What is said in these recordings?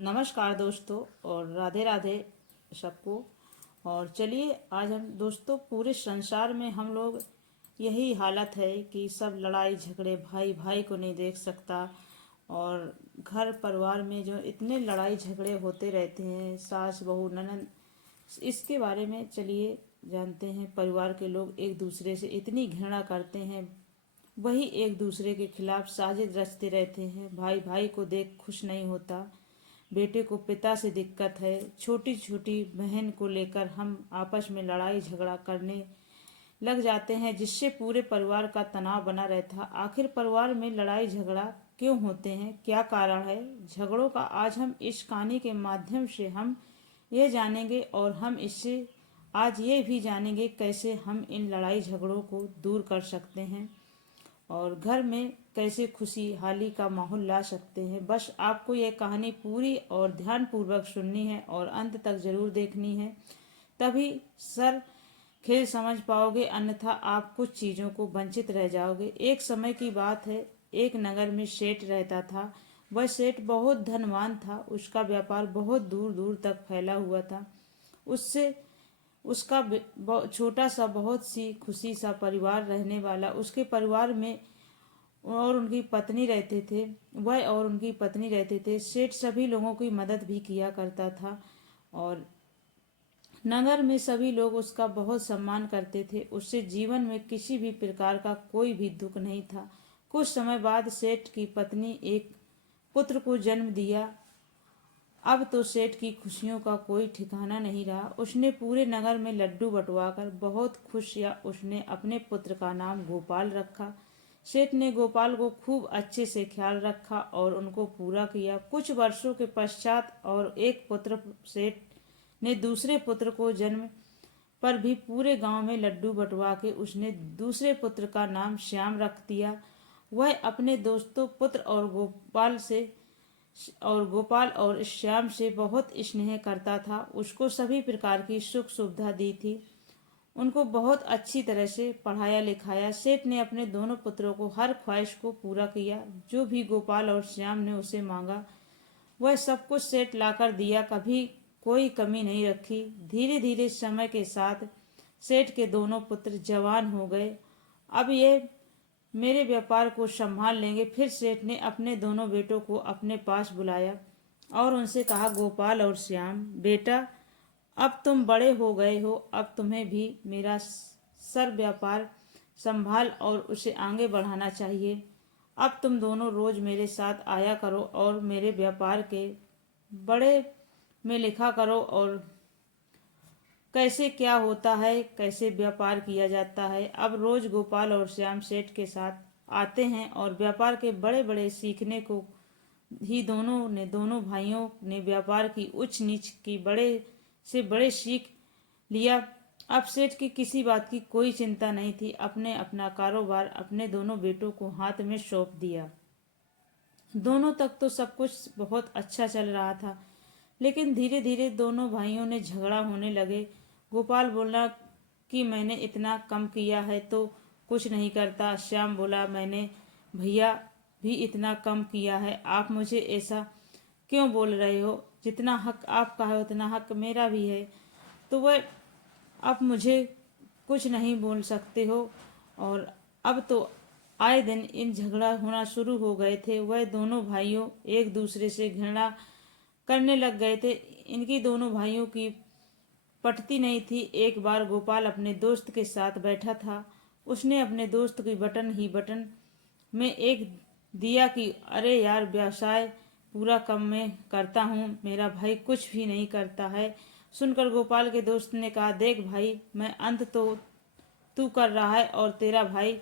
नमस्कार दोस्तों और राधे राधे सबको। और चलिए आज हम दोस्तों पूरे संसार में हम लोग यही हालत है कि सब लड़ाई झगड़े, भाई भाई को नहीं देख सकता। और घर परिवार में जो इतने लड़ाई झगड़े होते रहते हैं, सास बहू ननद, इसके बारे में चलिए जानते हैं। परिवार के लोग एक दूसरे से इतनी घृणा करते हैं, वही एक दूसरे के खिलाफ साजिश रचते रहते हैं। भाई भाई को देख खुश नहीं होता, बेटे को पिता से दिक्कत है, छोटी छोटी बहन को लेकर हम आपस में लड़ाई झगड़ा करने लग जाते हैं, जिससे पूरे परिवार का तनाव बना रहता है। आखिर परिवार में लड़ाई झगड़ा क्यों होते हैं, क्या कारण है झगड़ों का, आज हम इस कहानी के माध्यम से हम ये जानेंगे। और हम इससे आज ये भी जानेंगे कैसे हम इन लड़ाई झगड़ों को दूर कर सकते हैं और घर में कैसे खुशहाली का माहौल ला सकते हैं। बस आपको यह कहानी पूरी और ध्यानपूर्वक सुननी है और अंत तक जरूर देखनी है, तभी सर खेल समझ पाओगे, अन्यथा आप कुछ चीज़ों को वंचित रह जाओगे। एक समय की बात है, एक नगर में सेठ रहता था। वह सेठ बहुत धनवान था, उसका व्यापार बहुत दूर दूर तक फैला हुआ था। उससे उसका छोटा सा बहुत सी खुशी सा परिवार रहने वाला। उसके परिवार में और उनकी पत्नी रहते थे, वह और उनकी पत्नी रहते थे। सेठ सभी लोगों की मदद भी किया करता था और नगर में सभी लोग उसका बहुत सम्मान करते थे। उससे जीवन में किसी भी प्रकार का कोई भी दुख नहीं था। कुछ समय बाद सेठ की पत्नी एक पुत्र को जन्म दिया। अब तो सेठ की खुशियों का कोई ठिकाना नहीं रहा। उसने पूरे नगर में लड्डू बंटवाकर बहुत खुश या उसने अपने पुत्र का नाम गोपाल रखा। सेठ ने गोपाल को खूब अच्छे से ख्याल रखा और उनको पूरा किया। कुछ वर्षों के पश्चात और एक पुत्र सेठ ने दूसरे पुत्र को जन्म पर भी पूरे गांव में लड्डू बंटवा के उसने दूसरे पुत्र का नाम श्याम रख दिया। वह अपने दोस्तों पुत्र और गोपाल और श्याम से बहुत स्नेह करता था। उसको सभी प्रकार की सुख सुविधा दी थी, उनको बहुत अच्छी तरह से पढ़ाया लिखाया। सेठ ने अपने दोनों पुत्रों को हर ख्वाहिश को पूरा किया, जो भी गोपाल और श्याम ने उसे मांगा वह सब कुछ सेठ लाकर दिया, कभी कोई कमी नहीं रखी। धीरे धीरे समय के साथ सेठ के दोनों पुत्र जवान हो गए। अब ये मेरे व्यापार को संभाल लेंगे। फिर सेठ ने अपने दोनों बेटों को अपने पास बुलाया और उनसे कहा, गोपाल और श्याम बेटा, अब तुम बड़े हो गए हो, अब तुम्हें भी मेरा सर व्यापार संभाल और उसे आगे बढ़ाना चाहिए। अब तुम दोनों रोज मेरे साथ आया करो और मेरे व्यापार के बड़े में लिखा करो और कैसे क्या होता है, कैसे व्यापार किया जाता है। अब रोज गोपाल और श्याम सेठ के साथ आते हैं और व्यापार के बड़े बड़े सीखने को ही दोनों भाइयों ने व्यापार की उच्च नीच की बड़े से बड़े सीख लिया। अब सेठ की किसी बात की कोई चिंता नहीं थी। अपने अपना कारोबार अपने दोनों बेटों को हाथ में सौंप दिया। दोनों तक तो सब कुछ बहुत अच्छा चल रहा था, लेकिन धीरे धीरे दोनों भाइयों ने झगड़ा होने लगे। गोपाल बोला कि मैंने इतना कम किया है तो कुछ नहीं करता। श्याम बोला, मैंने भैया भी इतना कम किया है, आप मुझे ऐसा क्यों बोल रहे हो, जितना हक आपका है उतना हक मेरा भी है, तो वह अब मुझे कुछ नहीं बोल सकते हो। और अब तो आए दिन इन झगड़ा होना शुरू हो गए थे। वह दोनों भाइयों एक दूसरे से घृणा करने लग गए थे। इनकी दोनों भाइयों की पटती नहीं थी। एक बार गोपाल अपने दोस्त के साथ बैठा था। उसने अपने दोस्त की बटन में एक दिया कि अरे यार, व्यवसाय पूरा कम मैं करता हूँ, मेरा भाई कुछ भी नहीं करता है। सुनकर गोपाल के दोस्त ने कहा, देख भाई, मैं अंत तो तू कर रहा है और तेरा भाई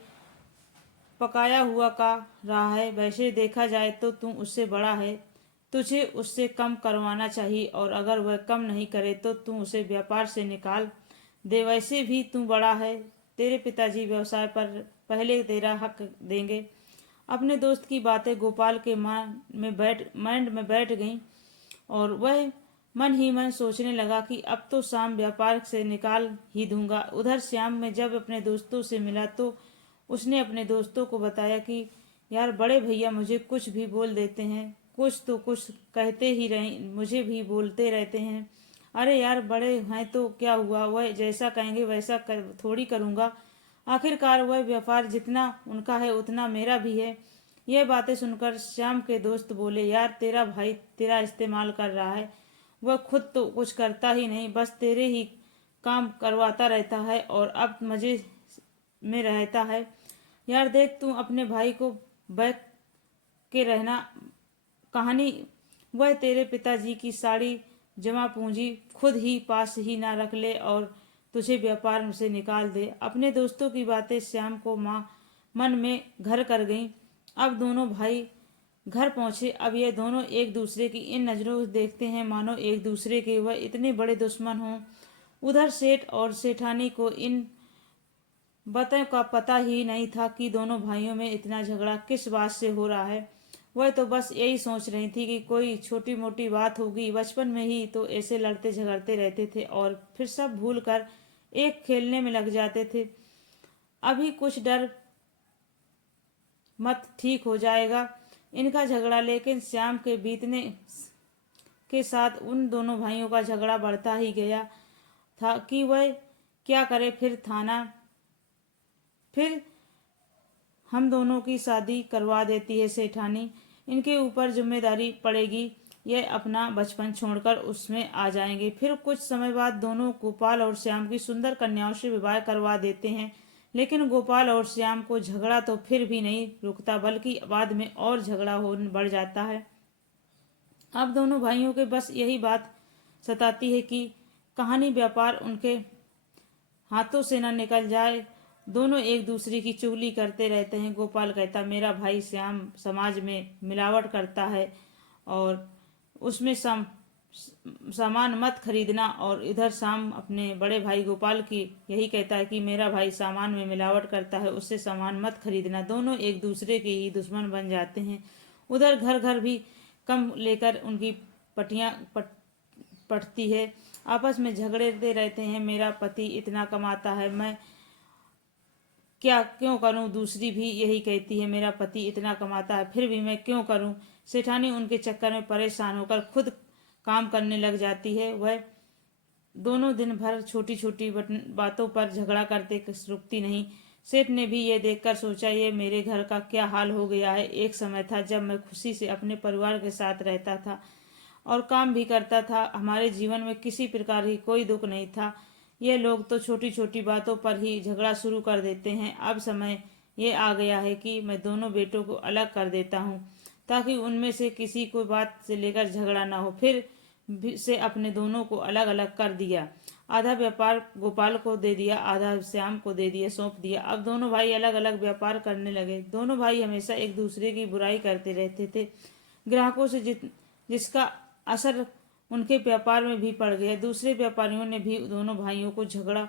पकाया हुआ का रहा है। वैसे देखा जाए तो तू उससे बड़ा है, तुझे उससे कम करवाना चाहिए और अगर वह कम नहीं करे तो तू उसे व्यापार से निकाल दे। वैसे भी तू बड़ा है, तेरे पिताजी व्यवसाय पर पहले तेरा हक देंगे। अपने दोस्त की बातें गोपाल के माइंड में बैठ गईं और वह मन ही मन सोचने लगा कि अब तो शाम व्यापार से निकाल ही दूंगा। उधर श्याम में जब अपने दोस्तों से मिला तो उसने अपने दोस्तों को बताया कि यार, बड़े भैया मुझे कुछ भी बोल देते हैं, कुछ तो कुछ कहते ही रहे, मुझे भी बोलते रहते हैं। अरे यार, बड़े हैं तो क्या हुआ, वह जैसा कहेंगे वैसा थोड़ी करूँगा। आखिरकार वह व्यापार जितना उनका है उतना मेरा भी है। यह बातें सुनकर श्याम के दोस्त बोले, यार तेरा भाई तेरा इस्तेमाल कर रहा है, वह खुद तो कुछ करता ही नहीं, बस तेरे ही काम करवाता रहता है और अब मजे में रहता है। यार देख, तू अपने भाई को बैठ के रहना। कहानी, वह तेरे पिताजी की सारी जमा पूंजी खुद ही पास ही ना रख ले और तुझे व्यापार से निकाल दे। अपने दोस्तों की बातें श्याम को मन में घर कर गईं। अब दोनों भाई घर पहुंचे। अब ये दोनों एक दूसरे की इन नज़रों से देखते हैं मानो एक दूसरे के वह इतने बड़े दुश्मन हों। उधर सेठ और सेठानी को इन बातों का पता ही नहीं था कि दोनों भाइयों में इतना झगड़ा किस बात से हो रहा है। वह तो बस यही सोच रही थी कि कोई छोटी मोटी बात होगी, बचपन में ही तो ऐसे लड़ते झगड़ते रहते थे और फिर सब भूल कर एक खेलने में लग जाते थे। अभी कुछ डर मत, ठीक हो जाएगा इनका झगड़ा। लेकिन श्याम के बीतने के साथ उन दोनों भाइयों का झगड़ा बढ़ता ही गया था कि वह क्या करे। फिर हम दोनों की शादी करवा देती है सेठानी, इनके ऊपर जिम्मेदारी पड़ेगी, यह अपना बचपन छोड़कर उसमें आ जाएंगे। फिर कुछ समय बाद दोनों गोपाल और श्याम की सुंदर कन्याओं से विवाह करवा देते हैं। लेकिन गोपाल और श्याम को झगड़ा तो फिर भी नहीं रुकता, बल्कि बाद में और झगड़ा हो बढ़ जाता है। अब दोनों भाइयों के बस यही बात सताती है कि कहानी व्यापार उनके हाथों से न निकल जाए। दोनों एक दूसरे की चुगली करते रहते हैं। गोपाल कहता, मेरा भाई श्याम समाज में मिलावट करता है और उसमें सामान मत खरीदना। और इधर शाम अपने बड़े भाई गोपाल की यही कहता है कि मेरा भाई सामान में मिलावट करता है, उससे सामान मत खरीदना। दोनों एक दूसरे के ही दुश्मन बन जाते हैं। उधर घर घर भी कम लेकर उनकी पटती है, आपस में झगड़ते रहते हैं। मेरा पति इतना कमाता है, मैं क्या क्यों करूं। दूसरी भी यही कहती है, मेरा पति इतना कमाता है फिर भी मैं क्यों करूं। सेठानी उनके चक्कर में परेशान होकर खुद काम करने लग जाती है। वह दोनों दिन भर छोटी छोटी बातों पर झगड़ा करते रुकती नहीं। सेठ ने भी ये देखकर सोचा, ये मेरे घर का क्या हाल हो गया है। एक समय था जब मैं खुशी से अपने परिवार के साथ रहता था और काम भी करता था, हमारे जीवन में किसी प्रकार की कोई दुख नहीं था। ये लोग तो छोटी छोटी बातों पर ही झगड़ा शुरू कर देते हैं। अब समय ये आ गया है कि मैं दोनों बेटों को अलग कर देता हूँ, ताकि उनमें से किसी को बात से लेकर झगड़ा ना हो। फिर से अपने दोनों को अलग अलग कर दिया। आधा व्यापार गोपाल को दे दिया, आधा श्याम को दे दिया, सौंप दिया। अब दोनों भाई अलग अलग व्यापार करने लगे। दोनों भाई हमेशा एक दूसरे की बुराई करते रहते थे। ग्राहकों से जिसका असर उनके व्यापार में भी पड़ गया। दूसरे व्यापारियों ने भी दोनों भाइयों को झगड़ा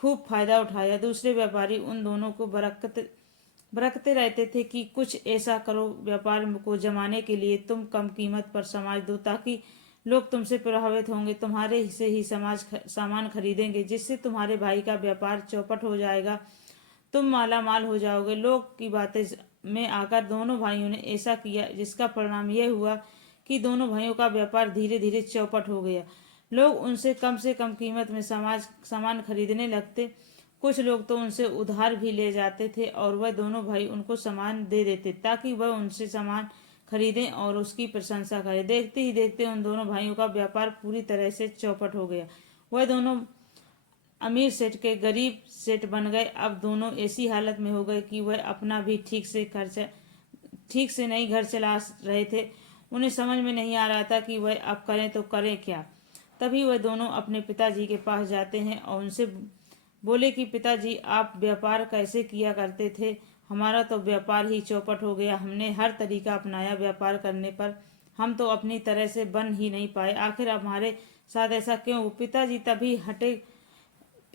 खूब फायदा उठाया। दूसरे व्यापारी उन दोनों को बरकते रहते थे कि कुछ ऐसा करो व्यापार को जमाने के लिए, तुम कम कीमत पर सामान दो ताकि लोग तुमसे प्रभावित होंगे, तुम्हारे से ही सामान खरीदेंगे, जिससे तुम्हारे भाई का व्यापार चौपट हो जाएगा, तुम माला माल हो जाओगे। लोग की बातें में आकर दोनों भाइयों ने ऐसा किया, जिसका परिणाम यह हुआ कि दोनों भाइयों का व्यापार धीरे धीरे चौपट हो गया। लोग उनसे कम कीमत में सामान खरीदने लगते। कुछ लोग तो उनसे उधार भी ले जाते थे और वह दोनों भाई उनको सामान दे देते ताकि वह उनसे सामान खरीदें और उसकी प्रशंसा करें। देखते ही देखते उन दोनों भाइयों का व्यापार पूरी तरह से चौपट हो गया। वह दोनों अमीर सेठ के गरीब सेठ बन गए। अब दोनों ऐसी हालत में हो गए कि वह अपना भी ठीक से नहीं घर चला रहे थे। उन्हें समझ में नहीं आ रहा था कि वह अब करें तो करें क्या। तभी वह दोनों अपने पिताजी के पास जाते हैं और उनसे बोले कि पिताजी, आप व्यापार कैसे किया करते थे, हमारा तो व्यापार ही चौपट हो गया। हमने हर तरीका अपनाया व्यापार करने पर, हम तो अपनी तरह से बन ही नहीं पाए। आखिर हमारे साथ ऐसा क्यों। पिताजी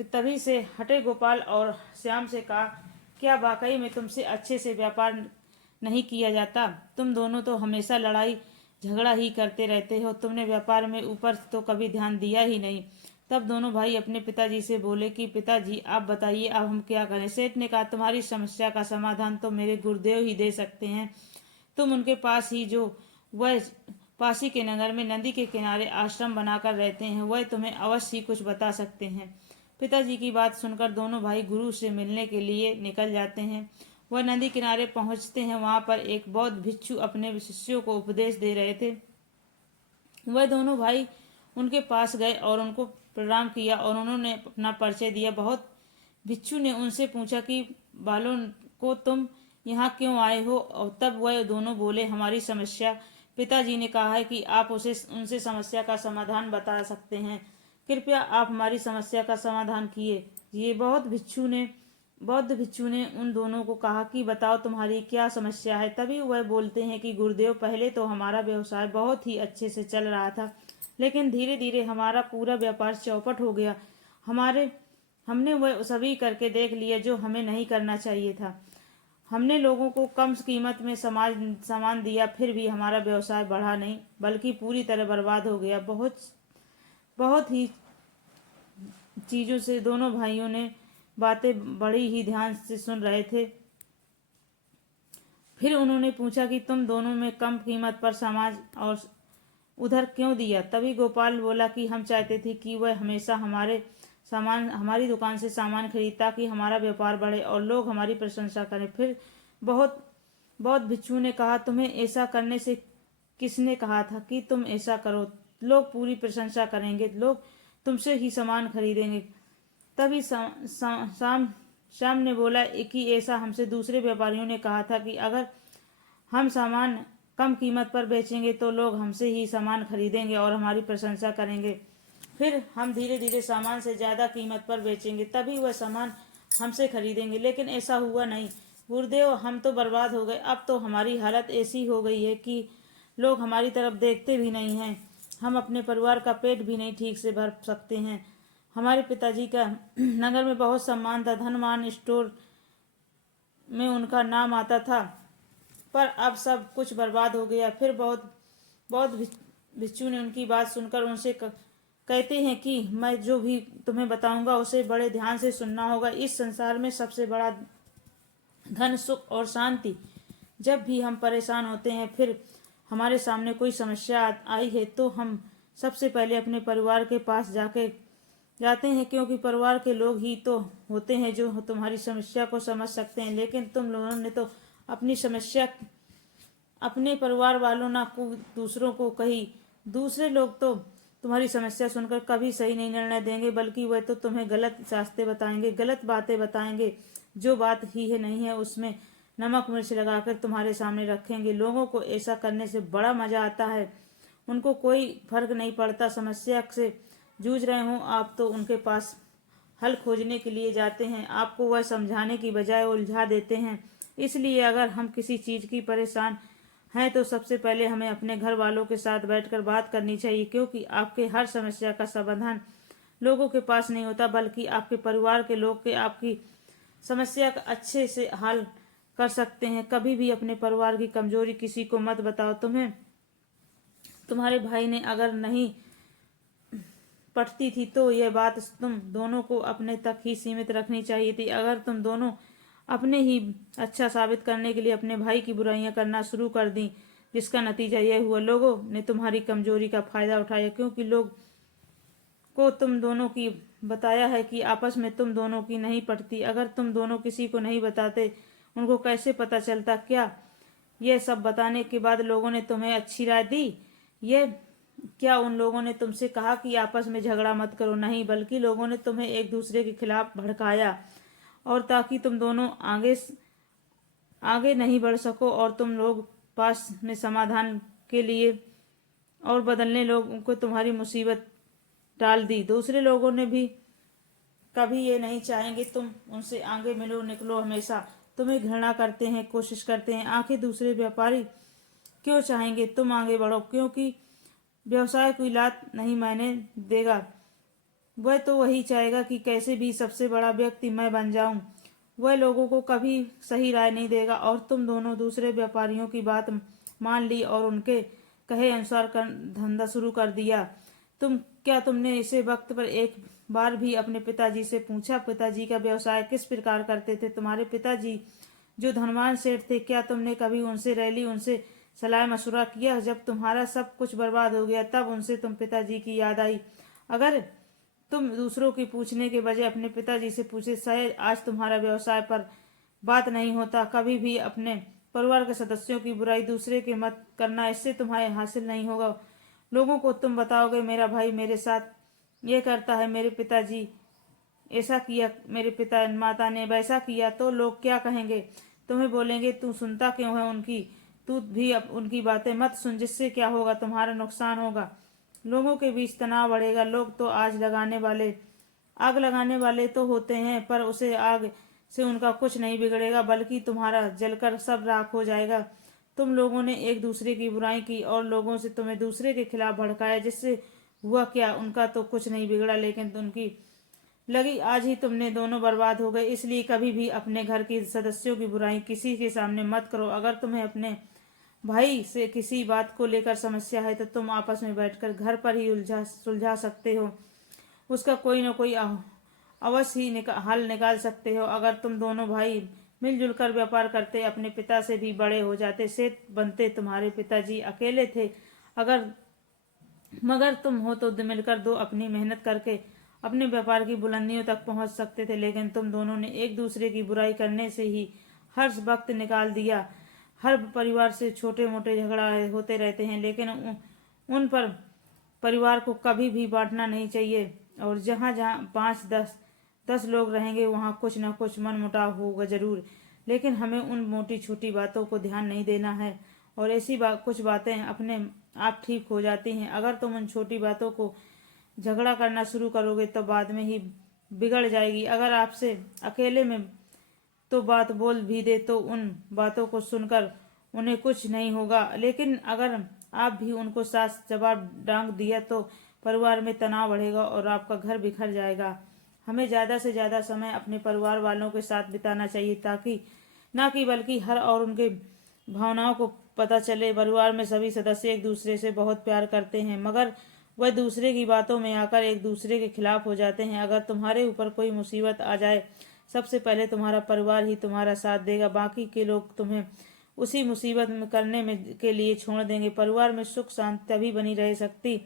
तभी से हटे गोपाल और श्याम से कहा, क्या वाकई में तुमसे अच्छे से व्यापार नहीं किया जाता। तुम दोनों तो हमेशा लड़ाई झगड़ा ही करते रहते हो, तुमने व्यापार में ऊपर तो कभी ध्यान दिया ही नहीं। तब दोनों भाई अपने पिताजी से बोले कि पिताजी, आप बताइए अब हम क्या करें। सेठ ने कहा, तुम्हारी समस्या का समाधान तो मेरे गुरुदेव ही दे सकते हैं, तुम उनके पास ही जो वह पासी के नगर में नदी के किनारे आश्रम बनाकर रहते हैं। वह तुम्हें अवश्य ही कुछ बता सकते हैं। पिताजी की बात सुनकर दोनों भाई गुरु से मिलने के लिए निकल जाते हैं। वह नदी किनारे पहुंचते हैं। वहां पर एक बौद्ध भिक्षु अपने शिष्यों को उपदेश दे रहे थे। वह दोनों भाई उनके पास गए और उनको प्रणाम किया और उन्होंने अपना परिचय दिया। बहुत भिक्षु ने उनसे पूछा कि बालों को तुम यहाँ क्यों आए हो? और तब वह दोनों बोले, हमारी समस्या। पिताजी ने कहा है कि आप उनसे समस्या का समाधान बता सकते हैं। कृपया आप हमारी समस्या का समाधान किए। ये बौद्ध भिक्षु ने उन दोनों को कहा कि बताओ तुम्हारी क्या समस्या है। तभी वह बोलते हैं कि गुरुदेव, पहले तो हमारा व्यवसाय बहुत ही अच्छे से चल रहा था, लेकिन धीरे धीरे हमारा पूरा व्यापार चौपट हो गया। हमने वह सभी करके देख लिया जो हमें नहीं करना चाहिए था। हमने लोगों को कम कीमत में सामान दिया, फिर भी हमारा व्यवसाय बढ़ा नहीं, बल्कि पूरी तरह बर्बाद हो गया। बहुत ही चीजों से दोनों भाइयों ने बातें बड़ी ही ध्यान से सुन रहे थे। फिर उन्होंने पूछा कि तुम दोनों में कम कीमत पर सामान और उधर क्यों दिया? तभी गोपाल बोला कि हम चाहते थे कि वह हमेशा हमारी दुकान से सामान खरीदे ताकि हमारा व्यापार बढ़े और लोग हमारी प्रशंसा करें। फिर बहुत भिक्षु ने कहा, तुम्हें ऐसा करने से किसने कहा था कि तुम ऐसा करो? लोग पूरी प्रशंसा करेंगे, लोग तुमसे ही सामान खरीदेंगे। तभी श्याम ने बोला कि ऐसा हमसे दूसरे व्यापारियों ने कहा था कि अगर हम सामान कम कीमत पर बेचेंगे तो लोग हमसे ही सामान खरीदेंगे और हमारी प्रशंसा करेंगे। फिर हम धीरे धीरे सामान से ज़्यादा कीमत पर बेचेंगे, तभी वह सामान हमसे खरीदेंगे। लेकिन ऐसा हुआ नहीं गुरुदेव, हम तो बर्बाद हो गए। अब तो हमारी हालत ऐसी हो गई है कि लोग हमारी तरफ देखते भी नहीं हैं। हम अपने परिवार का पेट भी नहीं ठीक से भर सकते हैं। हमारे पिताजी का नगर में बहुत सम्मान था, धनवान स्टोर में उनका नाम आता था, पर अब सब कुछ बर्बाद हो गया। फिर बहुत भिक्षु ने उनकी बात सुनकर उनसे कहते हैं कि मैं जो भी तुम्हें बताऊंगा उसे बड़े ध्यान से सुनना होगा। इस संसार में सबसे बड़ा धन, सुख और शांति। जब भी हम परेशान होते हैं, फिर हमारे सामने कोई समस्या आई है, तो हम सबसे पहले अपने परिवार के पास जाते हैं, क्योंकि परिवार के लोग ही तो होते हैं जो तुम्हारी समस्या को समझ सकते हैं। लेकिन तुम लोगों ने तो अपनी समस्या अपने परिवार वालों ना को दूसरों को कही। दूसरे लोग तो तुम्हारी समस्या सुनकर कभी सही नहीं निर्णय देंगे, बल्कि वह तो तुम्हें गलत रास्ते बताएंगे, गलत बातें बताएंगे। जो बात ही है नहीं है उसमें नमक मिर्च लगाकर तुम्हारे सामने रखेंगे। लोगों को ऐसा करने से बड़ा मजा आता है। उनको कोई फर्क नहीं पड़ता समस्या से जूझ रहे हों आप, तो उनके पास हल खोजने के लिए जाते हैं। आपको वह समझाने की बजाय उलझा देते हैं। इसलिए अगर हम किसी चीज की परेशान हैं तो सबसे पहले हमें अपने घर वालों के साथ बैठकर बात करनी चाहिए, क्योंकि आपके हर समस्या का समाधान लोगों के पास नहीं होता, बल्कि आपके परिवार के लोग के आपकी समस्या का अच्छे से हल कर सकते हैं। कभी भी अपने परिवार की कमजोरी किसी को मत बताओ। तुम्हारे भाई ने अगर नहीं पटती थी तो यह बात तुम दोनों को अपने तक ही सीमित रखनी चाहिए थी। अगर तुम दोनों अपने ही अच्छा साबित करने के लिए अपने भाई की बुराइयां करना शुरू कर दी, जिसका नतीजा यह हुआ लोगों ने तुम्हारी कमजोरी का फायदा उठाया, क्योंकि लोग को तुम दोनों की बताया है कि आपस में तुम दोनों की नहीं पटती। अगर तुम दोनों किसी को नहीं बताते, उनको कैसे पता चलता? क्या यह सब बताने के बाद लोगों ने तुम्हें अच्छी राय दी? क्या उन लोगों ने तुमसे कहा कि आपस में झगड़ा मत करो? नहीं, बल्कि लोगों ने तुम्हें एक दूसरे के खिलाफ भड़काया, और ताकि तुम दोनों आगे नहीं बढ़ सको और तुम लोग पास में समाधान के लिए और बदलने लोगों को तुम्हारी मुसीबत डाल दी। दूसरे लोगों ने भी कभी ये नहीं चाहेंगे तुम उनसे आगे मिलो, निकलो। हमेशा तुम्हें घृणा करते हैं, कोशिश करते हैं। आखिर दूसरे व्यापारी क्यों चाहेंगे तुम आगे बढ़ो? क्योंकि व्यवसाय कोई लात नहीं मायने देगा। वह तो वही चाहेगा कि कैसे भी सबसे बड़ा व्यक्ति मैं बन जाऊं। वह लोगों को कभी सही राय नहीं देगा। और तुम दोनों दूसरे व्यापारियों की बात मान ली और उनके कहे अनुसार धंधा शुरू कर दिया। क्या तुमने इसे वक्त पर एक बार भी अपने पिताजी से पूछा, पिताजी का व्यवसाय किस प्रकार करते थे? तुम्हारे पिताजी जो धनवान सेठ थे, क्या तुमने कभी उनसे रैली, उनसे सलाह मशुरा किया। जब तुम्हारा सब कुछ बर्बाद हो गया तब उनसे तुम पिताजी की याद आई। अगर तुम दूसरों की पूछने के बजाय अपने पिताजी से पूछे, शायद आज तुम्हारा व्यवसाय पर बात नहीं होता। कभी भी अपने परिवार के सदस्यों की बुराई दूसरे के मत करना, इससे तुम्हारे हासिल नहीं होगा। लोगों को तुम बताओगे मेरा भाई मेरे साथ ये करता है, मेरे पिताजी ऐसा किया, मेरे पिता माता ने वैसा किया, तो लोग क्या कहेंगे? तुम्हें बोलेंगे तू सुनता क्यों है उनकी, तू भी अब उनकी बातें मत सुन। जिससे क्या होगा? तुम्हारा नुकसान होगा। लोगों के बीच तनाव बढ़ेगा। लोग तो आग लगाने वाले तो होते हैं, पर उसे आग से उनका कुछ नहीं बिगड़ेगा, बल्कि तुम्हारा जलकर सब राख हो जाएगा। तुम लोगों ने एक दूसरे की बुराई की और लोगों से तुम्हें दूसरे के खिलाफ भड़काया, जिससे हुआ क्या? उनका तो कुछ नहीं बिगड़ा, लेकिन उनकी लगी आज ही तुमने दोनों बर्बाद हो गए। इसलिए कभी भी अपने घर के सदस्यों की बुराई किसी के सामने मत करो। अगर तुम्हें अपने भाई से किसी बात को लेकर समस्या है तो तुम आपस में बैठकर घर पर ही सुलझा सकते हो। उसका कोई न कोई अवश्य ही हल निकाल सकते हो। अगर तुम दोनों भाई मिलजुल कर व्यापार करते, अपने पिता से भी बड़े हो जाते, सेठ बनते। तुम्हारे पिताजी अकेले थे, अगर मगर तुम हो तो मिलकर दो अपनी मेहनत करके अपने व्यापार की बुलंदियों तक पहुंच सकते थे। लेकिन तुम दोनों ने एक दूसरे की बुराई करने से ही हर वक्त निकाल दिया। हर परिवार से छोटे मोटे झगड़ा होते रहते हैं, लेकिन उन पर परिवार को कभी भी बांटना नहीं चाहिए। और जहाँ जहाँ 5-10 लोग रहेंगे वहाँ कुछ ना कुछ मनमुटाव होगा जरूर, लेकिन हमें उन मोटी छोटी बातों को ध्यान नहीं देना है। और ऐसी कुछ बातें अपने आप ठीक हो जाती हैं। अगर तुम उन छोटी बातों को झगड़ा करना शुरू करोगे तो बाद में ही बिगड़ जाएगी। अगर आपसे अकेले में तो बात बोल भी दे तो उन बातों को सुनकर उन्हें कुछ नहीं होगा, लेकिन अगर आप भी उनको साथ जवाब डांग दिया तो परिवार में तनाव बढ़ेगा और आपका घर बिखर जाएगा। हमें ज्यादा से ज्यादा समय अपने परिवार वालों के साथ बिताना चाहिए, ताकि ना कि बल्कि हर और उनके भावनाओं को पता चले। परिवार में सभी सदस्य एक दूसरे से बहुत प्यार करते हैं, मगर वह दूसरे की बातों में आकर एक दूसरे के खिलाफ हो जाते हैं। अगर तुम्हारे ऊपर कोई मुसीबत आ जाए, सबसे पहले तुम्हारा परिवार ही तुम्हारा साथ देगा। बाकी के लोग तुम्हें उसी मुसीबत में करने में के लिए छोड़ देंगे। परिवार में सुख शांति तभी बनी रह सकती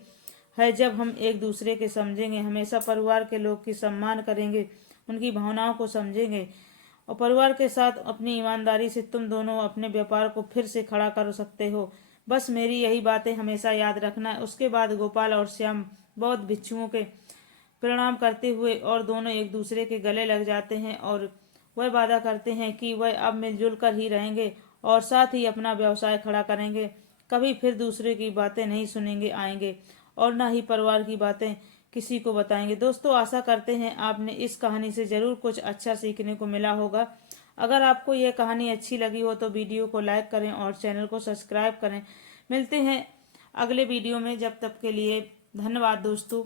है जब हम एक दूसरे के समझेंगे, हमेशा परिवार के लोग की सम्मान करेंगे, उनकी भावनाओं को समझेंगे। और परिवार के साथ अपनी ईमानदारी से तुम दोनों अपने व्यापार को फिर से खड़ा कर सकते हो। बस मेरी यही बातें हमेशा याद रखना। उसके बाद गोपाल और श्याम बहुत भिक्षुओं के प्रणाम करते हुए और दोनों एक दूसरे के गले लग जाते हैं और वह वादा करते हैं कि वह अब मिलजुल कर ही रहेंगे और साथ ही अपना व्यवसाय खड़ा करेंगे। कभी फिर दूसरे की बातें नहीं सुनेंगे आएंगे और न ही परिवार की बातें किसी को बताएंगे। दोस्तों, आशा करते हैं आपने इस कहानी से जरूर कुछ अच्छा सीखने को मिला होगा। अगर आपको यह कहानी अच्छी लगी हो तो वीडियो को लाइक करें और चैनल को सब्सक्राइब करें। मिलते हैं अगले वीडियो में, जब तक के लिए धन्यवाद दोस्तों।